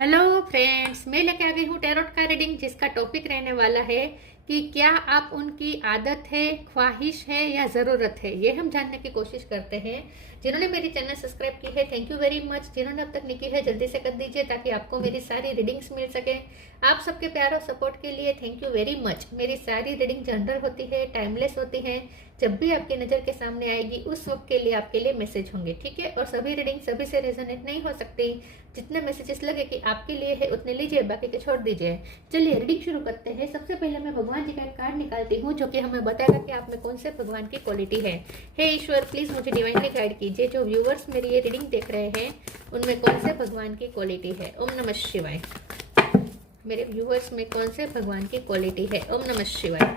Hello friends, मैं लेके आ गई हूँ टैरोट का रीडिंग जिसका टॉपिक रहने वाला है कि क्या आप उनकी आदत है, ख्वाहिश है या ज़रूरत है, ये हम जानने की कोशिश करते हैं। जिन्होंने मेरी चैनल सब्सक्राइब की है थैंक यू वेरी मच। जिन्होंने अब तक नहीं की है जल्दी से कर दीजिए ताकि आपको मेरी सारी रीडिंग्स मिल सके। आप सबके प्यार और सपोर्ट के लिए थैंक यू वेरी मच। मेरी सारी रीडिंग जनरल होती है, टाइमलेस होती है। जब भी आपकी नज़र के सामने आएगी उस वक्त के लिए आपके लिए मैसेज होंगे, ठीक है। और सभी रीडिंग सभी से रेजोनेट नहीं हो सकती। जितने मैसेजेस लगे कि आपके लिए है उतने लीजिए, बाकी के छोड़ दीजिए। चलिए रीडिंग शुरू करते हैं। सबसे पहले मैं भगवान जी का एक कार्ड निकालती हूँ जो कि हमें बताएगा कि आप में कौन से भगवान की क्वालिटी है। हे ईश्वर, प्लीज मुझे डिवाइनली गाइड कीजिए। जो व्यूवर्स मेरी ये रीडिंग देख रहे हैं उनमें कौन से भगवान की क्वालिटी है। ओम नमः शिवाय। मेरे व्यूवर्स में कौन से भगवान की क्वालिटी है। ओम नमः शिवाय।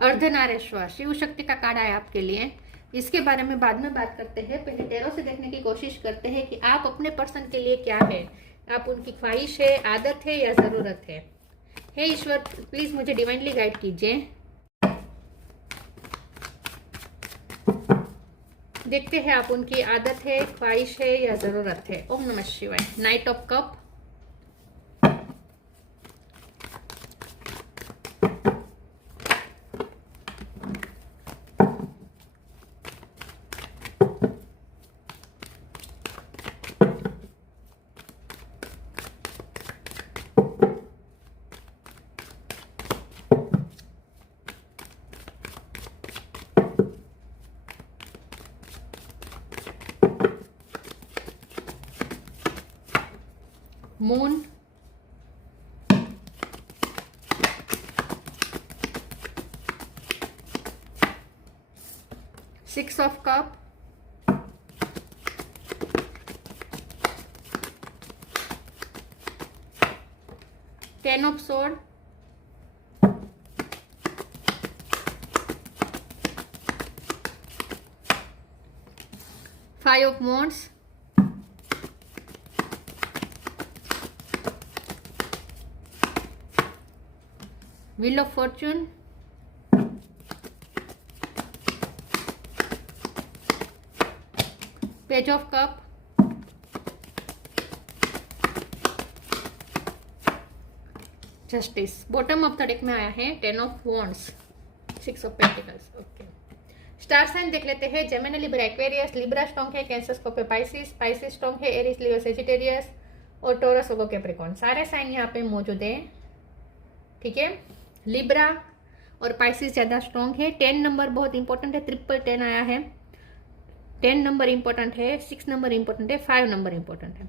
अर्धनारेश्वर शिव शक्ति का कार्ड आया आपके लिए। इसके बारे में बाद में बात करते हैं। पहले टैरो से देखने की कोशिश करते हैं कि आप अपने पर्सन के लिए क्या है। आप उनकी ख्वाहिश है, आदत है या जरूरत है। हे ईश्वर, प्लीज मुझे डिवाइनली गाइड कीजिए। देखते हैं आप उनकी आदत है, ख्वाहिश है या जरूरत है। ओम नमः शिवाय। Knight of cup, moon, six of cup, ten of sword, five of wands, wheel of fortune, page of cup, justice. Bottom of the deck में आया है ten of wands, six of pentacles. Okay, star sign देख लेते हैं। Gemini, Libra, Aquarius. Libra strong है, cancer, Scorpio, Pisces. Pisces strong है, Aries, Leo, Sagittarius और Taurus, Virgo, Capricorn. सारे साइन यहाँ पे मौजूद हैं, ठीक है। लिब्रा और पाइसिस ज्यादा स्ट्रॉन्ग है। 10 नंबर बहुत इंपॉर्टेंट है, ट्रिपल 10 आया है। 10 नंबर इंपॉर्टेंट है, 6 नंबर इंपॉर्टेंट है, 5 नंबर इंपॉर्टेंट है।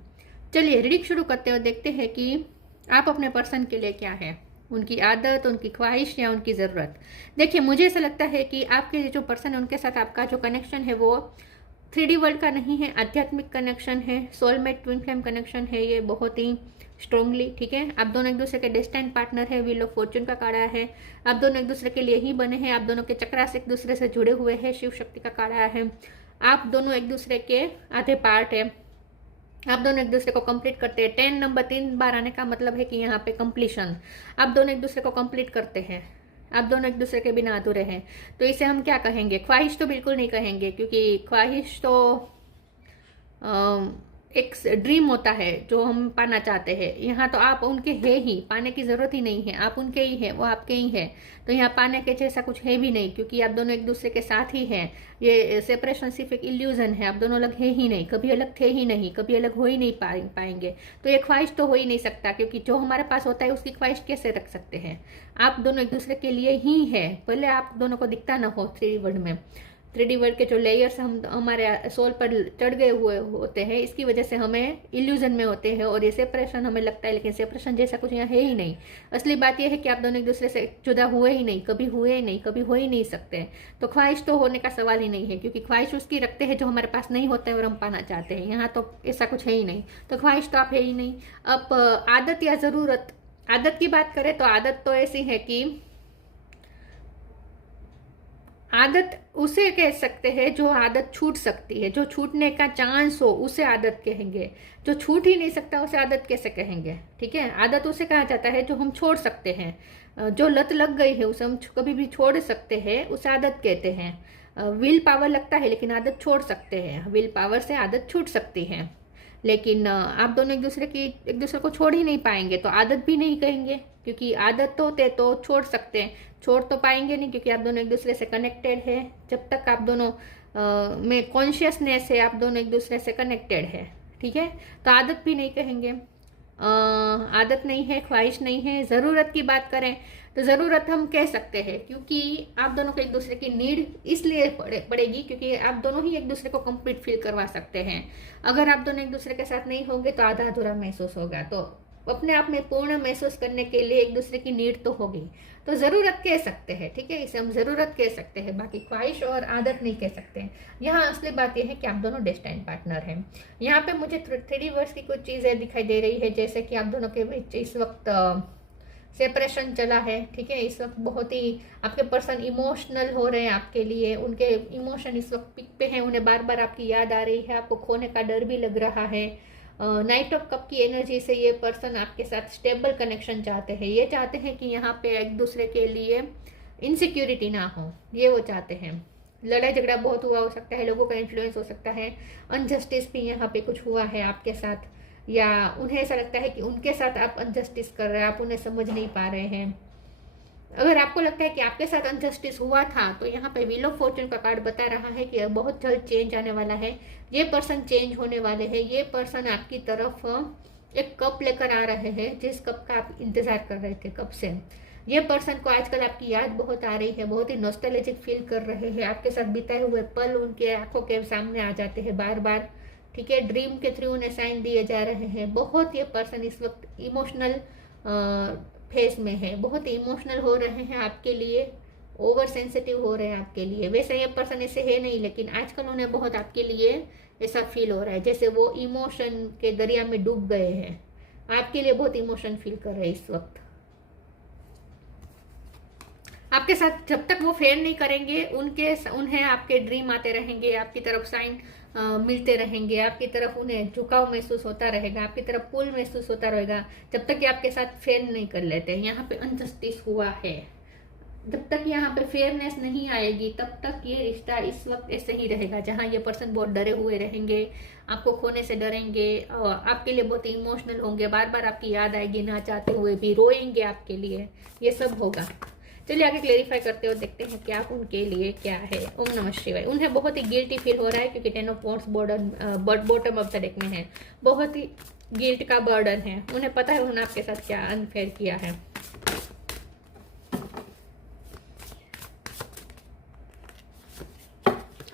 चलिए रीडिंग शुरू करते हुए देखते हैं कि आप अपने पर्सन के लिए क्या है, उनकी आदत, उनकी ख्वाहिश या उनकी ज़रूरत। देखिए, मुझे ऐसा लगता है कि आपके जो पर्सन है उनके साथ आपका जो कनेक्शन है वो 3D वर्ल्ड का नहीं है, आध्यात्मिक कनेक्शन है, सोलमेट ट्विन फ्लेम कनेक्शन है, ये बहुत ही स्ट्रांगली, ठीक है। आप दोनों एक दूसरे के डेस्टाइन पार्टनर है। व्हील ऑफ फॉर्चून का कार्ड आया है। आप दोनों एक दूसरे के लिए ही बने हैं। आप दोनों के चक्रास एक दूसरे से जुड़े हुए हैं। शिव शक्ति का कार्ड आया है। आप दोनों एक दूसरे के आधे पार्ट है। आप दोनों एक दूसरे को कंप्लीट करते हैं। 10 नंबर 3 बार आने का मतलब है कि यहाँ पे कंप्लीशन, आप दोनों एक दूसरे को कंप्लीट करते हैं। आप दोनों एक दूसरे के बिना अधूरे हैं। तो इसे हम क्या कहेंगे? ख्वाहिश तो बिल्कुल नहीं कहेंगे, क्योंकि ख्वाहिश तो एक ड्रीम होता है जो हम पाना चाहते हैं। यहाँ तो आप उनके है ही, पाने की जरूरत ही नहीं है। आप उनके ही है, वो आपके ही है। तो यहाँ पाने के जैसा कुछ है भी नहीं, क्योंकि आप दोनों एक दूसरे के साथ ही हैं। ये सेपरेशन सिर्फ एक इल्यूजन है। आप दोनों अलग है ही नहीं, कभी अलग थे ही नहीं, कभी अलग हो ही नहीं पाएंगे। तो ये ख्वाहिश तो हो ही नहीं सकता, क्योंकि जो हमारे पास होता है उसकी ख्वाहिश कैसे रख सकते हैं। आप दोनों एक दूसरे के लिए ही है, भले आप दोनों को दिखता ना हो 3D वर्ल्ड में। 3D वर्ल्ड के जो लेयर्स हम हमारे सोल पर चढ़ गए हुए होते हैं, इसकी वजह से हमें इल्यूजन में होते हैं और ये सेपरेशन हमें लगता है, लेकिन सेपरेशन जैसा कुछ यहाँ है ही नहीं। असली बात यह है कि आप दोनों एक दूसरे से जुदा हुए ही नहीं, कभी हुए ही नहीं, कभी हो ही नहीं सकते। तो ख्वाहिश तो होने का सवाल ही नहीं है, क्योंकि ख्वाहिश उसकी रखते हैं जो हमारे पास नहीं होता है और हम पाना चाहते हैं। यहाँ तो ऐसा कुछ है ही नहीं, तो ख्वाहिश तो आप है ही नहीं। अब आदत या ज़रूरत, आदत की बात करें तो आदत तो ऐसी है कि आदत उसे कह सकते हैं जो आदत छूट सकती है, जो छूटने का चांस हो उसे आदत कहेंगे। जो छूट ही नहीं सकता उसे आदत कैसे कहेंगे? ठीक है, आदत उसे कहा जाता है जो हम छोड़ सकते हैं। जो लत लग गई है उसे हम कभी भी छोड़ सकते हैं, उसे आदत कहते हैं। विल पावर लगता है लेकिन आदत छोड़ सकते हैं, विल पावर से आदत छूट सकती है। लेकिन आप दोनों एक दूसरे को छोड़ ही नहीं पाएंगे तो आदत भी नहीं कहेंगे, क्योंकि आदत तो छोड़ सकते हैं, छोड़ तो पाएंगे नहीं, क्योंकि आप दोनों एक दूसरे से कनेक्टेड है। जब तक आप दोनों में कॉन्शियसनेस है, आप दोनों एक दूसरे से कनेक्टेड है। ठीक है, तो आदत भी नहीं कहेंगे। आदत नहीं है, ख्वाहिश नहीं है। ज़रूरत की बात करें तो ज़रूरत हम कह सकते हैं, क्योंकि आप दोनों को एक दूसरे की नीड इसलिए पड़ेगी क्योंकि आप दोनों ही एक दूसरे को कंप्लीट फील करवा सकते हैं। अगर आप दोनों एक दूसरे के साथ नहीं होंगे तो आधा अधूरा महसूस होगा। तो अपने आप में पूर्ण महसूस करने के लिए एक दूसरे की नीड तो होगी, तो ज़रूरत कह सकते हैं। ठीक है, इसे हम ज़रूरत कह सकते हैं, बाकी ख्वाहिश और आदत नहीं कह सकते। यहाँ असली बात यह है कि आप दोनों डेस्टाइन पार्टनर हैं। यहाँ पे मुझे 3D वर्ड्स की कुछ चीज़ें दिखाई दे रही है, जैसे कि आप दोनों के बीच इस वक्त सेपरेशन चला है। ठीक है, इस वक्त बहुत ही आपके पर्सन इमोशनल हो रहे हैं आपके लिए, उनके इमोशन इस वक्त पिक पे हैं, उन्हें बार बार आपकी याद आ रही है, आपको खोने का डर भी लग रहा है। नाइट ऑफ कप की एनर्जी से ये पर्सन आपके साथ स्टेबल कनेक्शन चाहते हैं। ये चाहते हैं कि यहाँ पे एक दूसरे के लिए इनसिक्योरिटी ना हो, ये वो चाहते हैं। लड़ाई झगड़ा बहुत हुआ हो सकता है, लोगों का इन्फ्लुएंस हो सकता है, अनजस्टिस भी यहाँ पे कुछ हुआ है आपके साथ, या उन्हें ऐसा लगता है कि उनके साथ आप अनजस्टिस कर रहे हैं, आप उन्हें समझ नहीं पा रहे हैं। अगर आपको लगता है कि आपके साथ अनजस्टिस हुआ था तो यहाँ पे व्हील ऑफ फॉर्च्यून का कार्ड बता रहा है कि बहुत जल्द चेंज आने वाला है। ये पर्सन चेंज होने वाले हैं। ये पर्सन आपकी तरफ एक कप लेकर आ रहे हैं, जिस कप का आप इंतजार कर रहे थे कब से। ये पर्सन को आजकल आपकी याद बहुत आ रही है, बहुत ही नॉस्टैल्जिक फील कर रहे हैं। आपके साथ बिताए हुए पल उनके आंखों के सामने आ जाते हैं बार बार। ठीक है, ड्रीम के थ्रू उन्हें साइन दिए जा रहे हैं। बहुत ये पर्सन इस वक्त इमोशनल फेज में है, बहुत इमोशनल हो रहे हैं आपके लिए, ओवर सेंसिटिव हो रहे हैं आपके लिए। वैसे ये पर्सन ऐसे है नहीं, लेकिन आजकल उन्हें बहुत आपके लिए ऐसा फील हो रहा है जैसे वो इमोशन के दरिया में डूब गए हैं। आपके लिए बहुत इमोशन फील कर रहे हैं इस वक्त। आपके साथ जब तक वो फेयर नहीं करेंगे, उन्हें आपके ड्रीम आते रहेंगे, आपकी तरफ साइन मिलते रहेंगे, आपकी तरफ उन्हें झुकाव महसूस होता रहेगा, आपकी तरफ पुल महसूस होता रहेगा, जब तक ये आपके साथ फेयर नहीं कर लेते। यहाँ पे अनजस्टिस हुआ है, जब तक यहाँ पे फेयरनेस नहीं आएगी तब तक ये रिश्ता इस वक्त ऐसे ही रहेगा, जहाँ ये पर्सन बहुत डरे हुए रहेंगे, आपको खोने से डरेंगे, आपके लिए बहुत इमोशनल होंगे, बार बार आपकी याद आएगी, ना चाहते हुए भी रोएंगे आपके लिए। ये सब होगा। चलिए आगे क्लेरिफाई करते हो, देखते हैं क्या उनके लिए क्या है। ओम नमः शिवाय। उन्हें बहुत ही गिल्टी फील हो रहा है क्योंकि 10 of wands bottom of the deck में है, बहुत ही गिल्ट का बर्डन है। उन्हें पता है उन्होंने आपके साथ क्या अनफेयर किया है।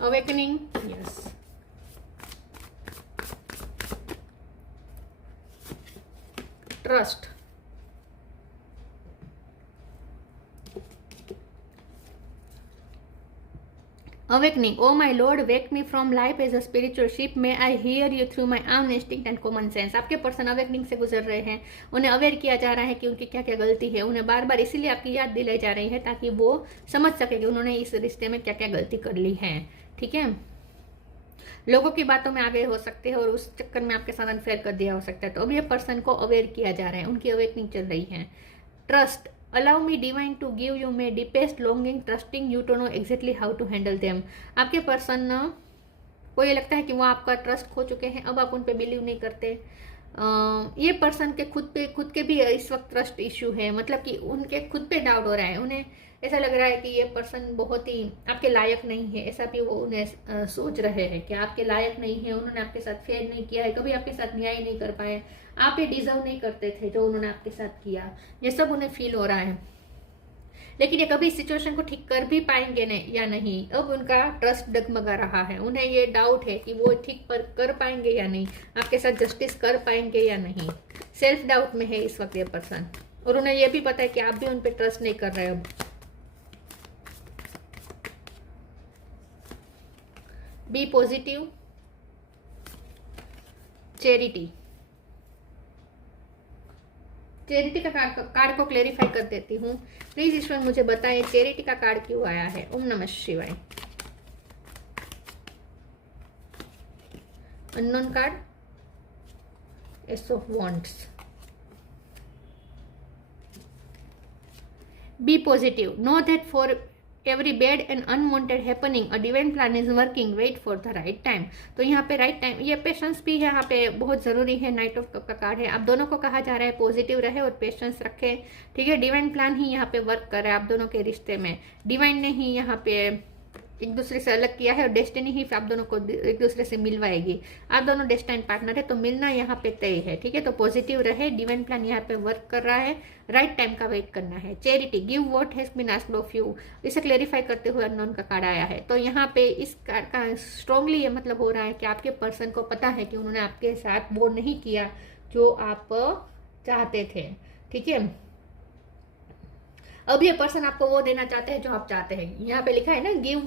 Awakening, yes. Trust, Awakening. Oh my Lord, wake me from life as a spiritual ship. May I hear you through my own instinct and common sense. आपके पर्सन अवेकनिंग से गुजर रहे हैं, उन्हें अवेयर किया जा रहा है कि उनकी क्या क्या गलती है, उन्हें बार बार इसीलिए आपकी याद दिलाई जा रही है ताकि वो समझ सके कि उन्होंने इस रिश्ते में क्या क्या गलती कर ली है। ठीक है, लोगों की बातों में आगे हो सकते हैं और उस चक्कर में आपके साथ अनफेयर कर दिया हो सकता है। तो अब ये पर्सन को अवेयर किया जा रहा है, उनकी अवेकनिंग चल रही है। Trust, allow me divine to give you my deepest longing trusting you to know exactly how to handle them. आपके पर्सन को ये लगता है कि वो आपका ट्रस्ट खो चुके हैं, अब आप उन पर बिलीव नहीं करते। ये पर्सन के खुद के भी इस वक्त ट्रस्ट इश्यू है, मतलब कि उनके खुद पे डाउट हो रहा है। उन्हें ऐसा लग रहा है कि ये पर्सन बहुत ही आपके लायक नहीं है, ऐसा भी वो उन्हें सोच रहे हैं कि आपके लायक नहीं है, उन्होंने आपके साथ फेयर नहीं किया है, कभी आपके साथ न्याय नहीं कर पाए, आप ये डिजर्व नहीं करते थे जो उन्होंने आपके साथ किया। ये सब उन्हें फील हो रहा है, लेकिन ये कभी सिचुएशन को ठीक कर भी पाएंगे नहीं या नहीं। अब उनका ट्रस्ट डगमगा रहा है, उन्हें ये डाउट है कि वो ठीक पर कर पाएंगे या नहीं, आपके साथ जस्टिस कर पाएंगे या नहीं। सेल्फ डाउट में है इस वक्त ये पर्सन, और उन्हें ये भी पता है कि आप भी उन पर ट्रस्ट नहीं कर रहे। अब बी पॉजिटिव, चैरिटी, चैरिटी का कार्ड को क्लेरिफाई कर देती हूँ। प्लीज ईश्वर मुझे बताएं चैरिटी का कार्ड क्यों आया है। ओम नमः शिवाय। Unknown card, ace of wands. Be positive, know that for every bad and unwanted happening a divine plan is working, wait for the right time. तो यहाँ पे राइट टाइम, ये पेशेंस भी यहाँ पे बहुत जरूरी है। नाइट ऑफ कप का कार्ड है। आप दोनों को कहा जा रहा है पॉजिटिव रहे और पेशेंस रखे, ठीक है। डिवाइन प्लान ही यहाँ पे वर्क कर रहा है आप दोनों के रिश्ते में। डिवाइन ने ही यहाँ पे एक दूसरे से अलग किया है और डेस्टिनी ही आप दोनों को एक दूसरे से मिलवाएगी। आप दोनों डेस्टाइन पार्टनर है तो मिलना यहाँ पे तय है, ठीक है। तो पॉजिटिव रहे, डिवाइन प्लान यहाँ पे वर्क कर रहा है, राइट टाइम का वेट करना है। Charity, give what has been asked of you, इसे क्लेरिफाई करते हुए अननोन का कार्ड आया है। तो यहाँ पे इस कार्ड का स्ट्रांगली ये मतलब हो रहा है कि आपके पर्सन को पता है कि उन्होंने आपके साथ वो नहीं किया जो आप चाहते थे, ठीक है। अब ये पर्सन आपको वो देना चाहते हैं जो आप चाहते हैं। यहाँ पे लिखा है ना, give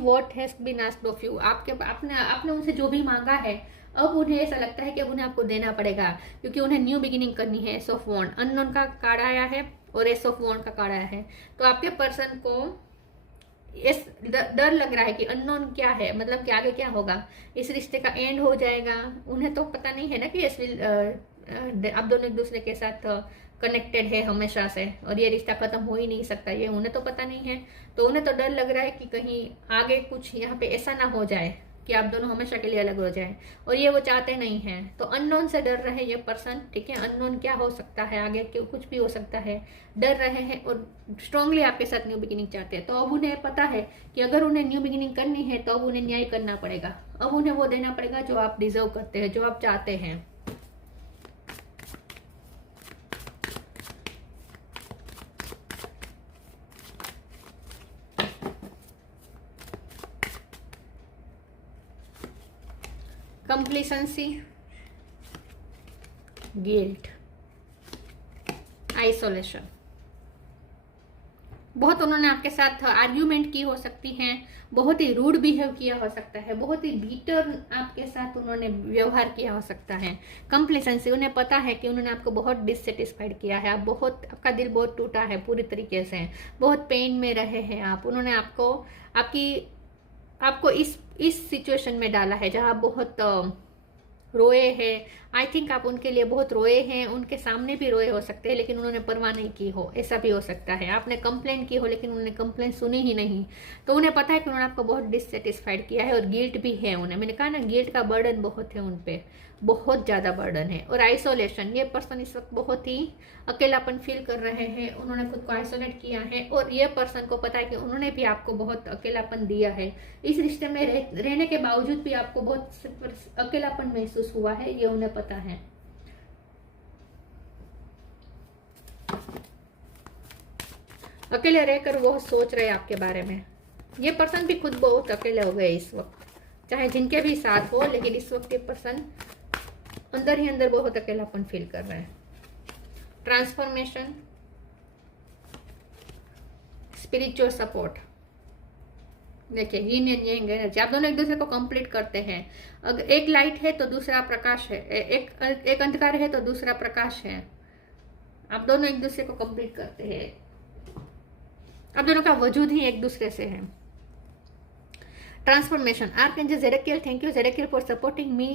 what has been asked of you. आपने उनसे जो भी मांगा है, अब उन्हें ऐसा लगता है कि अब उन्हें आपको देना पड़ेगा, क्योंकि उन्हें न्यू बिगिनिंग करनी है। एस ऑफ वॉन्ड, अननोन का कार्ड आया है और एस ऑफ वॉन्ड का कार्ड आया है। तो आपके पर्सन को इस डर लग रहा है कि अननोन क्या है, मतलब कि आगे क्या होगा, इस रिश्ते का एंड हो जाएगा। उन्हें तो पता नहीं है ना कि आप दोनों एक दूसरे के साथ कनेक्टेड है हमेशा से और ये रिश्ता खत्म हो ही नहीं सकता, ये उन्हें तो पता नहीं है। तो उन्हें तो डर लग रहा है कि कहीं आगे कुछ यहाँ पे ऐसा ना हो जाए कि आप दोनों हमेशा के लिए अलग हो जाएं, और ये वो चाहते नहीं हैं। तो अननोन से डर रहे ये पर्सन, ठीक है। अननोन क्या हो सकता है, आगे क्यों कुछ भी हो सकता है, डर रहे हैं और स्ट्रांगली आपके साथ न्यू बिगिनिंग चाहते हैं। तो अब उन्हें पता है कि अगर उन्हें न्यू बिगिनिंग करनी है तो अब उन्हें न्याय करना पड़ेगा। अब उन्हें वो देना पड़ेगा जो आप डिजर्व करते हैं, जो आप चाहते हैं। कंप्लीसेंसी, गिल्ट, आइसोलेशन। बहुत उन्होंने आपके साथ आर्ग्यूमेंट की हो सकती हैं, बहुत ही रूड बिहेव किया हो सकता है, बहुत ही बीटर आपके साथ उन्होंने व्यवहार किया हो सकता है। कंप्लीसेंसी, उन्हें पता है कि उन्होंने आपको बहुत डिससेटिस्फाइड किया है, आपका दिल बहुत टूटा है पूरी तरीके से, बहुत पेन में रहे हैं आप। उन्होंने आपको इस सिचुएशन में डाला है जहां आप बहुत रोए हैं। आई थिंक आप उनके लिए बहुत रोए हैं, उनके सामने भी रोए हो सकते हैं, लेकिन उन्होंने परवाह नहीं की हो, ऐसा भी हो सकता है। आपने कंप्लेन की हो लेकिन उन्होंने कंप्लेन सुनी ही नहीं। तो उन्हें पता है कि उन्होंने आपको बहुत डिससेटिस्फाइड किया है और गिल्ट भी है उन्हें। मैंने कहा ना, गिल्ट का बर्डन बहुत है उन पे, बहुत ज्यादा बर्डन है। और आइसोलेशन, ये पर्सन इस वक्त बहुत ही अकेलापन फील कर रहे हैं, उन्होंने खुद को आइसोलेट किया है और ये पर्सन को पता है कि उन्होंने भी आपको बहुत अकेलापन दिया है। इस रिश्ते में रहने के बावजूद भी आपको बहुत अकेलापन महसूस हुआ है, ये उन्हें पता है। अकेले रहकर वो सोच रहे आपके बारे में। ये पर्सन भी खुद बहुत अकेले हो गए इस वक्त, चाहे जिनके भी साथ हो, लेकिन इस वक्त ये पर्सन अंदर ही अंदर बहुत अकेलापन फील कर रहे हैं। Transformation, spiritual support. देखिए, यिन एंड yang एनर्जी, आप दोनों एक दूसरे को कंप्लीट करते हैं। अगर एक लाइट है तो दूसरा प्रकाश है, एक अंधकार है तो दूसरा प्रकाश है। आप दोनों एक दूसरे को कंप्लीट करते हैं, आप दोनों का वजूद ही एक दूसरे से है। Transformation, archangel Zadkiel, thank you Zadkiel for supporting me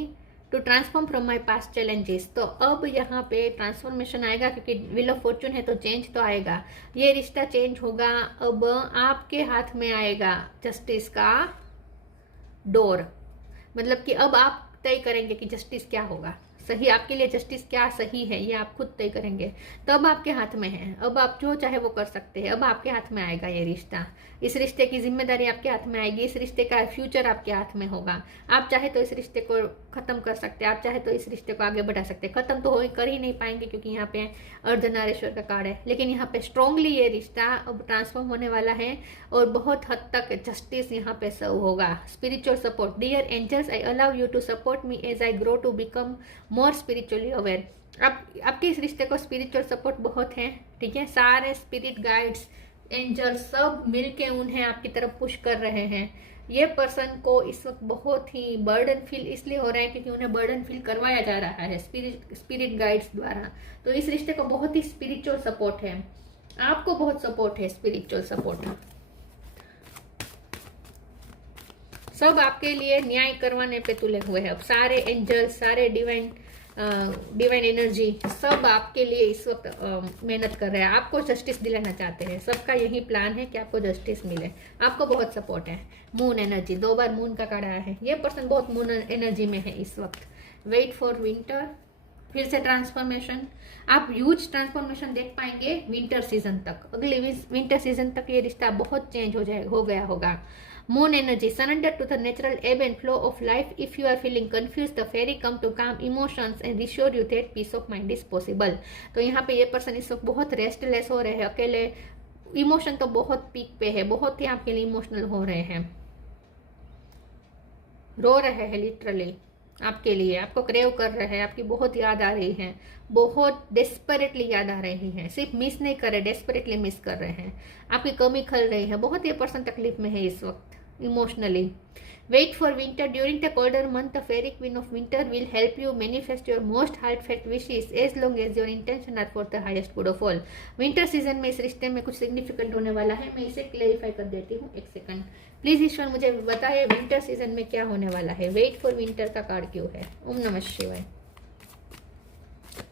to transform from my past challenges. तो अब यहाँ पे ट्रांसफॉर्मेशन आएगा, क्योंकि व्हील ऑफ फॉर्चून है तो चेंज तो आएगा। ये रिश्ता चेंज होगा, अब आपके हाथ में आएगा जस्टिस का डोर। मतलब कि अब आप तय करेंगे कि जस्टिस क्या होगा, सही आपके लिए जस्टिस क्या सही है, ये आप खुद तय करेंगे। तो अब आपके हाथ में है, अब आप जो चाहे वो कर सकते हैं। अब आपके हाथ में आएगा ये रिश्ता, इस रिश्ते की जिम्मेदारी आपके हाथ में आएगी, इस रिश्ते का फ्यूचर आपके हाथ में होगा। आप चाहे तो इस रिश्ते को खत्म कर सकते हैं, आप चाहे तो इस रिश्ते को आगे बढ़ा सकते हैं। खत्म तो कर ही नहीं पाएंगे क्योंकि यहाँ पे अर्धनारीश्वर का कार्ड है, लेकिन यहाँ पे स्ट्रांगली ये रिश्ता अब ट्रांसफॉर्म होने वाला है और बहुत हद तक जस्टिस यहाँ पे सर्व होगा। Spiritual support, dear angels, I allow you to support me as I grow to become more spiritually aware. आपके इस रिश्ते को स्पिरिचुअल सपोर्ट बहुत है, ठीक है। सारे स्पिरिट गाइड्स, एंजल सब मिलके उन्हें आपकी तरफ पुश कर रहे हैं, ये पर्सन को इस वक्त बहुत ही बर्डन फील इसलिए हो रहा है क्योंकि उन्हें बर्डन फील करवाया जा रहा है स्पिरिट गाइड्स द्वारा। तो इस रिश्ते को बहुत ही स्पिरिचुअल सपोर्ट है, आपको बहुत सपोर्ट है, स्पिरिचुअल सपोर्ट। सब आपके लिए न्याय करवाने पे तुले हुए हैं। अब सारे एंजल, सारे डिवाइन एनर्जी सब आपके लिए इस वक्त मेहनत कर रहे हैं, आपको जस्टिस दिलाना चाहते हैं। सबका यही प्लान है कि आपको जस्टिस मिले, आपको बहुत सपोर्ट है। मून एनर्जी, 2 बार मून का कार्ड आया है। ये पर्सन बहुत मून एनर्जी में है इस वक्त। वेट फॉर विंटर, फिर से ट्रांसफॉर्मेशन। आप ह्यूज ट्रांसफॉर्मेशन देख पाएंगे विंटर सीजन तक। अगले विंटर सीजन तक ये रिश्ता बहुत चेंज हो गया होगा। Moon energy, surrender to the natural ebb and flow of life. If you are feeling confused, the fairy come to calm emotions and reassure you that peace of mind is possible. तो यहाँ पे ये person इस वक्त बहुत restless हो रहे हैं, अकेले, इमोशन तो बहुत पीक पे है, बहुत ही आपके लिए इमोशनल हो रहे हैं, रो रहे हैं लिटरली आपके लिए, आपको क्रेव कर रहे हैं, आपकी बहुत याद आ रही है, बहुत डेस्परेटली याद आ रही है, सिर्फ मिस नहीं कर रहे, डेस्परेटली मिस कर रहे हैं, आपकी कमी खल रही है, बहुत ये पर्सन तकलीफ में है इस वक्त emotionally. Wait for winter, during the colder month the fairy queen of winter will help you manifest your most heartfelt wishes as long as your intention are for the highest good of all. Winter season में इस रिश्ते में कुछ significant होने वाला है, मैं इसे क्लेरिफाई कर देती हूँ, एक सेकंड प्लीज। ईश्वर मुझे बताइए विंटर सीजन में क्या होने वाला है। वेट फॉर विंटर का कार्ड क्यों है? ओम नमः शिवाय।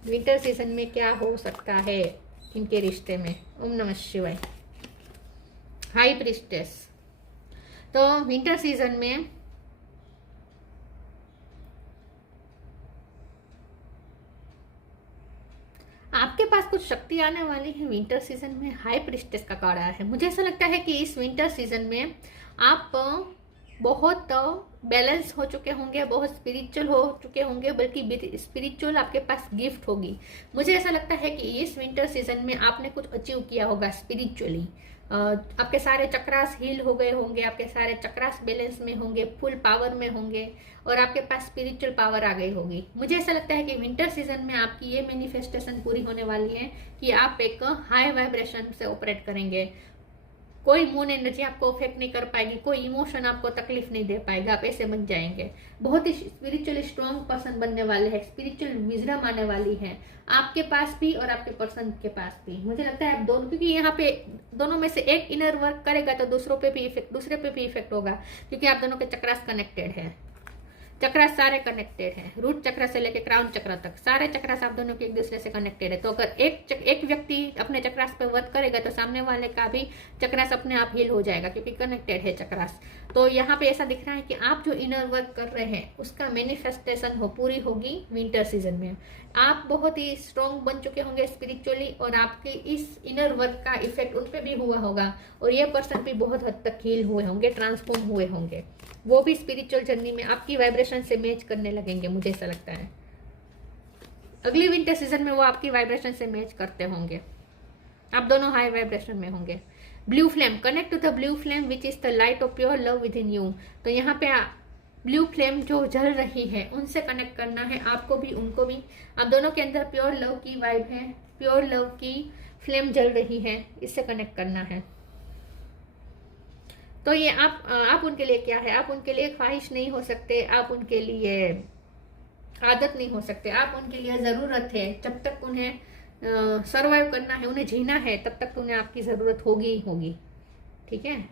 विंटर सीजन में क्या हो सकता है इनके रिश्ते में? ओम नमः शिवाय। High priestess. तो विंटर सीजन में आपके पास कुछ शक्ति आने वाली है। विंटर सीजन में हाई प्रीस्टेस का कार्ड आया है। मुझे ऐसा लगता है कि इस विंटर सीजन में आप बहुत बैलेंस हो चुके होंगे, बहुत स्पिरिचुअल हो चुके होंगे, बल्कि स्पिरिचुअल आपके पास गिफ्ट होगी। मुझे ऐसा लगता है कि इस विंटर सीजन में आपने कुछ अचीव किया होगा स्पिरिचुअली। आपके सारे चक्रास हील हो गए होंगे, आपके सारे चक्रास बैलेंस में होंगे, फुल पावर में होंगे और आपके पास स्पिरिचुअल पावर आ गई होगी। मुझे ऐसा लगता है कि विंटर सीजन में आपकी ये मैनिफेस्टेशन पूरी होने वाली है कि आप एक हाई वाइब्रेशन से ऑपरेट करेंगे। कोई मून एनर्जी आपको अफेक्ट नहीं कर पाएगी, कोई इमोशन आपको तकलीफ नहीं दे पाएगा, आप ऐसे बन जाएंगे। बहुत ही स्पिरिचुअली स्ट्रॉन्ग पर्सन बनने वाले हैं, स्पिरिचुअल विजडम आने वाली है आपके पास भी और आपके पर्सन के पास भी। मुझे लगता है आप दोनों, क्योंकि यहाँ पे दोनों में से एक इनर वर्क करेगा तो दूसरे पे भी इफेक्ट होगा, क्योंकि आप दोनों के चक्रास कनेक्टेड है। चक्रास सारे कनेक्टेड हैं, रूट चक्र से लेकर क्राउन चक्र तक सारे चक्रास आप दोनों के एक दूसरे से कनेक्टेड है। तो अगर एक व्यक्ति अपने चक्रास पे वर्क करेगा तो सामने वाले का भी चक्रास अपने आप हील हो जाएगा, क्योंकि कनेक्टेड है चक्रास। तो यहाँ पे ऐसा दिख रहा है कि आप जो इनर वर्क कर रहे हैं उसका मैनिफेस्टेशन पूरी होगी विंटर सीजन में। आप बहुत ही स्ट्रॉन्ग बन चुके होंगे स्पिरिचुअली और आपके इस इनर वर्क का इफेक्ट उन पर भी हुआ होगा और ये पर्सन भी बहुत हद तक हील हुए होंगे, ट्रांसफॉर्म हुए होंगे। वो भी स्पिरिचुअल जर्नी में आपकी वाइब्रेशन से मैच करने लगेंगे, मुझे ऐसा लगता है। अगली विंटर सीजन में वो आपकी वाइब्रेशन से मैच करते होंगे, आप दोनों हाई वाइब्रेशन में होंगे। Blue flame, connect to the blue flame which is the light of pure love within you. तो यहाँ पे ब्लू फ्लेम जो जल रही है उनसे कनेक्ट करना है, आपको भी उनको भी। आप दोनों के अंदर प्योर लव की वाइब है, प्योर लव की फ्लेम जल रही है, इससे कनेक्ट करना है। तो ये आप उनके लिए क्या है? आप उनके लिए ख्वाहिश नहीं हो सकते, आप उनके लिए आदत नहीं हो सकते, आप उनके लिए ज़रूरत है। जब तक उन्हें सरवाइव करना है, उन्हें जीना है, तब तक उन्हें आपकी ज़रूरत होगी ही होगी, ठीक है?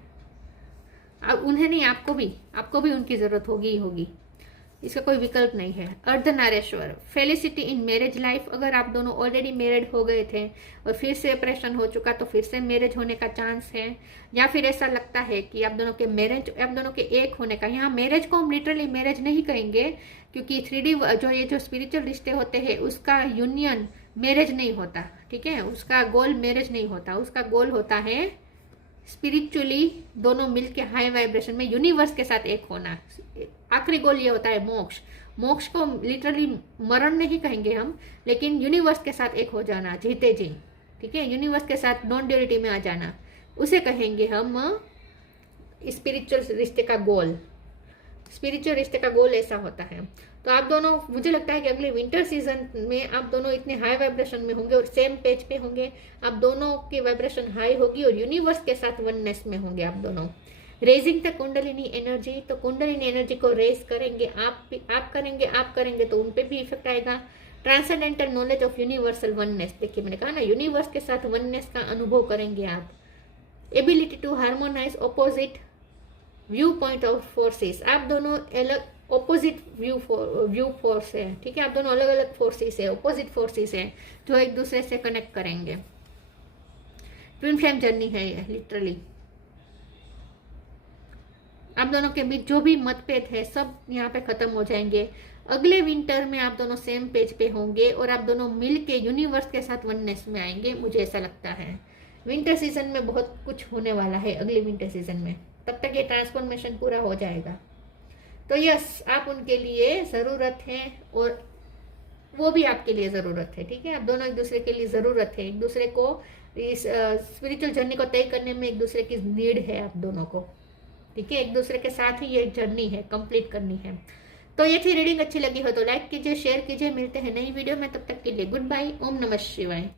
अब उन्हें नहीं, आपको भी उनकी ज़रूरत होगी ही होगी, इसका कोई विकल्प नहीं है। Ardhanarishvara, felicity in marriage life. अगर आप दोनों ऑलरेडी मैरिड हो गए थे और फिर से सेपरेशन हो चुका तो फिर से मैरिज होने का चांस है, या फिर ऐसा लगता है कि आप दोनों के एक होने का। यहाँ मैरिज को हम लिटरली मैरिज नहीं कहेंगे, क्योंकि 3D जो स्पिरिचुअल रिश्ते होते हैं उसका यूनियन मैरिज नहीं होता, ठीक है? उसका गोल मैरिज नहीं होता, उसका गोल होता है स्पिरिचुअली दोनों मिलके हाई वाइब्रेशन में यूनिवर्स के साथ एक होना। आखिरी गोल ये होता है मोक्ष। मोक्ष को लिटरली मरण नहीं कहेंगे हम, लेकिन यूनिवर्स के साथ एक हो जाना, जीते जी, ठीक है? यूनिवर्स के साथ नॉन ड्यूअलिटी में आ जाना, उसे कहेंगे हम स्पिरिचुअल रिश्ते का गोल। स्पिरिचुअल रिश्ते का गोल ऐसा होता है। तो आप दोनों, मुझे लगता है कि अगले विंटर सीजन में आप दोनों इतने हाई वाइब्रेशन में होंगे और सेम पेज पे होंगे, आप दोनों की वाइब्रेशन हाई होगी और यूनिवर्स के साथ वननेस में होंगे आप दोनों। रेजिंग द कुंडलिनी एनर्जी, तो कुंडलिनी एनर्जी को रेज करेंगे आप करेंगे तो उन पे भी इफेक्ट आएगा। Transcendental knowledge of universal oneness, देखिए मैंने कहा ना यूनिवर्स के साथ वननेस का अनुभव करेंगे आप। Ability to harmonize opposite viewpoint of forces, आप दोनों अलग ऑपोजिट व्यू फोर्स है, ठीक है, आप दोनों अलग अलग फोर्सेस है, ऑपोजिट फोर्सेस है जो एक दूसरे से कनेक्ट करेंगे। ट्विन फ्लेम जर्नी है ये लिटरली। आप दोनों के बीच जो भी मतभेद है सब यहाँ पे खत्म हो जाएंगे। अगले विंटर में आप दोनों सेम पेज पे होंगे और आप दोनों मिल के यूनिवर्स के साथ वननेस में आएंगे, मुझे ऐसा लगता है। विंटर सीजन में बहुत कुछ होने वाला है अगले विंटर सीजन में, तब तक ये ट्रांसफॉर्मेशन पूरा हो जाएगा। तो यस, आप उनके लिए ज़रूरत है और वो भी आपके लिए ज़रूरत है, ठीक है। आप दोनों एक दूसरे के लिए ज़रूरत है, एक दूसरे को इस स्पिरिचुअल जर्नी को तय करने में एक दूसरे की नीड है आप दोनों को, ठीक है। एक दूसरे के साथ ही ये जर्नी है कंप्लीट करनी है। तो ये थी रीडिंग, अच्छी लगी हो तो लाइक कीजिए, शेयर कीजिए। मिलते हैं नई वीडियो में, तब तक के लिए गुड बाय। ओम नमः शिवाय।